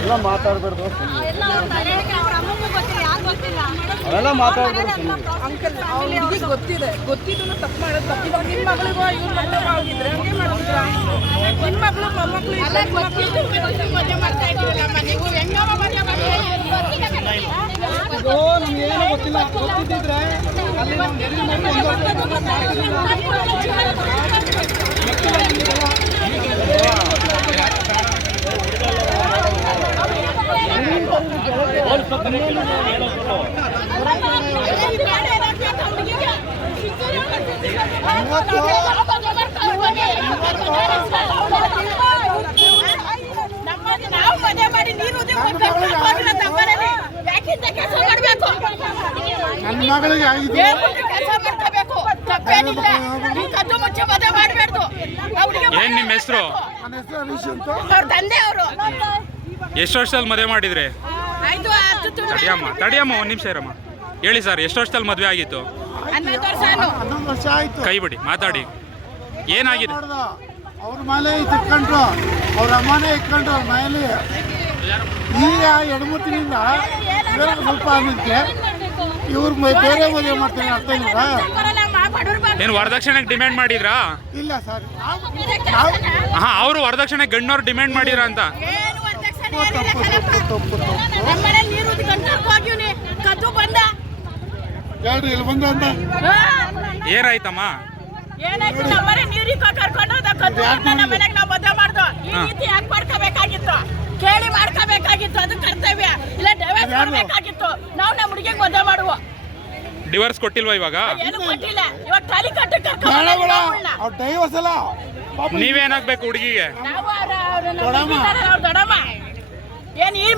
ಎಲ್ಲ ಮಾತಾಡಬಾರ್ದು, ಅವೆಲ್ಲ ಮಾತಾಡಬಾರ್ದು. ಅಂಕಲ್ ಅವ್ರಿಗೆ ಗೊತ್ತಿದ್ದು ತಪ್ಪು ಮಾಡೋದು ತಪ್ಪು. ನಿಮ್ಮ ಮಗಳಿಗೂ ಇವ್ರ ಮದುವೆ ಆಗಿದ್ರೆ ಹಂಗೆ ಮಾಡಿದ್ರ ನಿಮ್ಮ ಮಗಳು ಮೊಮ್ಮಕ್ಕಳು ನಮ್ಗೇನು ಗೊತ್ತಿಲ್ಲ. ಗೊತ್ತಿದ್ದಿದ್ರೆ ಅಲ್ಲಿ ನಾವು ಮನೆ ಮಾಡಿ ನೀರು ನನ್ನ ಮಗಳಿಗೆ ಆಗಿದೆ. ಏನ್ ನಿಮ್ಮ ಹೆಸರು? ನನ್ನ ಹೆಸರು ಹರೀಶ್ ಅಂತ. ಅವ್ರ ತಂದೆ ಅವರು ಎಷ್ಟು ವರ್ಷದಲ್ಲಿ ಮದುವೆ ಮಾಡಿದ್ರಿ? ತಡಿಯಮ್ಮ ಒಂದ್ ನಿಮಿಷ ಇರಮ್ಮ. ಹೇಳಿ ಸರ್, ಎಷ್ಟು ವರ್ಷದಲ್ಲಿ ಮದುವೆ ಆಗಿತ್ತು? 11 ವರ್ಷ ಆಯ್ತು. ಕೈ ಬಿಡಿ, ಮಾತಾಡಿ. ಏನಾಗಿದೆ? ಅವ್ರ ಮೇಲೆ ಇಟ್ಕೊಂಡ್ರು, ಅವ್ರ ಅಮ್ಮನೇ ಇಟ್ಕೊಂಡ್ರು ಅವ್ರ ಮನೇಲಿ. ಈಗ 2-3 ತಿಂಗಳಿಂದ ಸ್ವಲ್ಪ ಆಗುತ್ತೆ ಇವ್ರು ಬೇರೆ ಮದುವೆ ಮಾಡ್ತಾರೆ. ಅರ್ಥ ಇಲ್ಲ. ಏನು ವರದಕ್ಷಿಣೆಗೆ ಡಿಮ್ಯಾಂಡ್ ಮಾಡಿದ್ರಾ? ಇಲ್ಲ ಸರ್, ಹಾ, ಅವರು ವರದಕ್ಷಿಣೆ ಗಂಡವ್ರು ಡಿಮ್ಯಾಂಡ್ ಮಾಡಿದ್ರ ಅಂತ. ಹೇಳ್ರಿ ಇಲ್ಲಿ ಬಂದ ಅಂತ. ಏನಾಯ್ತಮ್ಮ? ಕೇಳಿ ಮಾಡ್ಕೋಬೇಕಾಗಿತ್ತು, ಅದು ಕರ್ತವ್ಯ. ಇಲ್ಲ ಡಿವೋರ್ಸ್ ಕೊಡ್ಬೇಕಾಗಿತ್ತು. ನಾವು ನಮ್ಮ ಹುಡುಗಿಗೆ ಮದುವೆ ಮಾಡುವ. ಡಿವೋರ್ಸ್ ಕೊಟ್ಟಿಲ್ವಾ ಇವಾಗ? ಏನು ಕೊಟ್ಟಿಲ್ಲ. ಇವಾಗ ತಾಲಿ ಕಟ್ಟಕ್ಕೆ ಡೈವರ್ಸ್ ಅಲ್ಲ. ನೀವೇನಾಗ್ಬೇಕು ಹುಡುಗಿಗೆ? ನಾವು ದೊಡ್ಡಮ್ಮ ಏನ್ ಈ